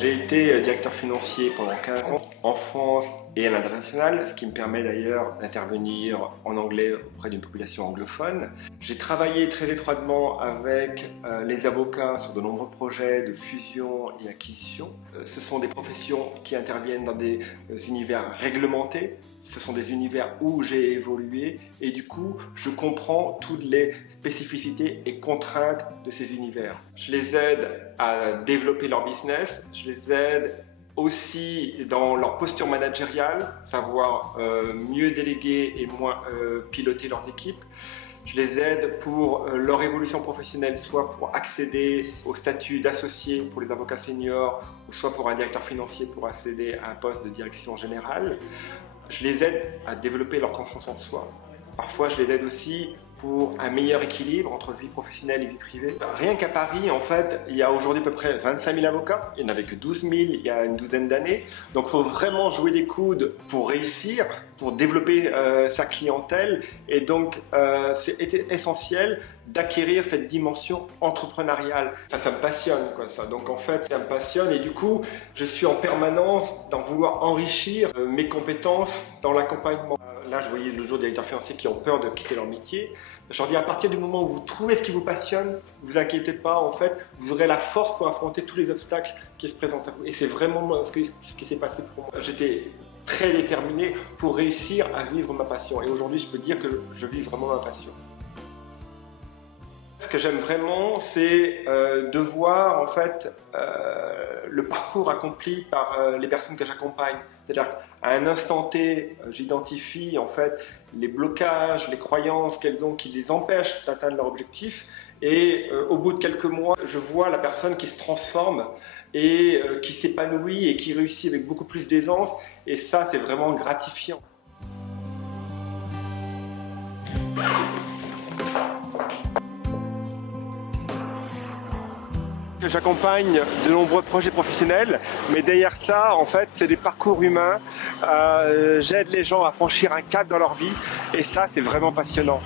J'ai été directeur financier pendant 15 ans en France et à l'international, ce qui me permet d'ailleurs d'intervenir en anglais auprès d'une population anglophone. J'ai travaillé très étroitement avec les avocats sur de nombreux projets de fusion et acquisition. Ce sont des professions qui interviennent dans des univers réglementés. Ce sont des univers où j'ai évolué et du coup, je comprends toutes les spécificités et contraintes de ces univers. Je les aide à développer leur business, je les aide aussi dans leur posture managériale, savoir mieux déléguer et moins piloter leurs équipes. Je les aide pour leur évolution professionnelle, soit pour accéder au statut d'associé pour les avocats seniors, ou soit pour un directeur financier pour accéder à un poste de direction générale. Je les aide à développer leur confiance en soi. Parfois, je les aide aussi pour un meilleur équilibre entre vie professionnelle et vie privée. Rien qu'à Paris, en fait, il y a aujourd'hui à peu près 25 000 avocats. Il n'y en avait que 12 000 il y a une douzaine d'années. Donc, il faut vraiment jouer des coudes pour réussir, pour développer sa clientèle. Et donc, c'est essentiel d'acquérir cette dimension entrepreneuriale. Ça me passionne, quoi, ça. Donc, en fait, ça me passionne. Et du coup, je suis en permanence dans vouloir enrichir mes compétences dans l'accompagnement. Là, je voyais le jour des directeurs financiers qui ont peur de quitter leur métier. Je leur dis, à partir du moment où vous trouvez ce qui vous passionne, ne vous inquiétez pas, en fait, vous aurez la force pour affronter tous les obstacles qui se présentent à vous. Et c'est vraiment ce qui s'est passé pour moi. J'étais très déterminé pour réussir à vivre ma passion. Et aujourd'hui, je peux dire que je vis vraiment ma passion. Ce que j'aime vraiment, c'est de voir en fait le parcours accompli par les personnes que j'accompagne. C'est-à-dire qu'à un instant T, j'identifie en fait les blocages, les croyances qu'elles ont qui les empêchent d'atteindre leur objectif. Et au bout de quelques mois, je vois la personne qui se transforme et qui s'épanouit et qui réussit avec beaucoup plus d'aisance. Et ça, c'est vraiment gratifiant. J'accompagne de nombreux projets professionnels, mais derrière ça, en fait, c'est des parcours humains. J'aide les gens à franchir un cap dans leur vie, et ça, c'est vraiment passionnant.